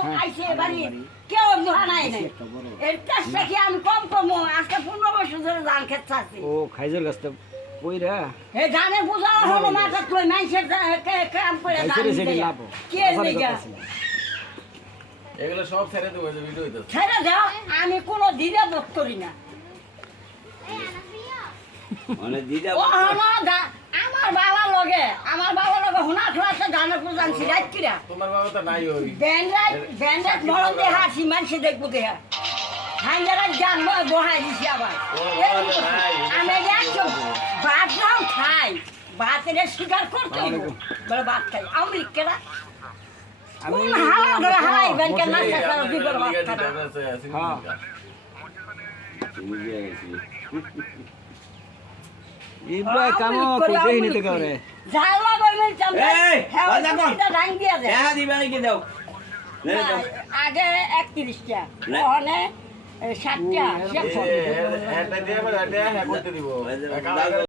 লোক আইছে বাড়ি কেউ জানাই নাই এর কাছে কি আমি কম কম আজকে 15 বছর ধরে ধান খেত চাচ্ছি ও খাইজর গাছটা কইরা হে জানে বুঝা হলো মাথা কই মাইসের কাম করে ধান কে নিগা এগুলো সব ছেড়ে দেবো যে ভিডিও হইতো ছেড়ে দাও আমি কোনো দিদা বোধ করি না মানে দিদা ও আমার বাবা লগে হুনা খেলাতে গানের প্রধান ছিলাইত কিরা তোমার বাবা তো নাই ওই ব্যান্ডাইট মরম দেহা সীমাংসে দেখবো দেহা হাইজারা জানব বহাই দিছি আবার আমি দেখছো ভাত নাও খাই ভাতের স্বীকার করতে হইব বলে ভাত খাই আমি কেনা আমি হালা ধরে হালাই ব্যাংকের নাস্তা করে দিগর ভাত খাই হ্যাঁ ইবরা কামো কইতে নিতে করে জালা কইমেন চামড়া এই, হ্যাঁ বাজা কর। এটা রাং দিয়া দে হ্যাঁ দিবা নাকি দাও আগে 31 টা ওখানে 60 টা এটা দিয়ে আবার এটা হ্যাঁ করতে দিব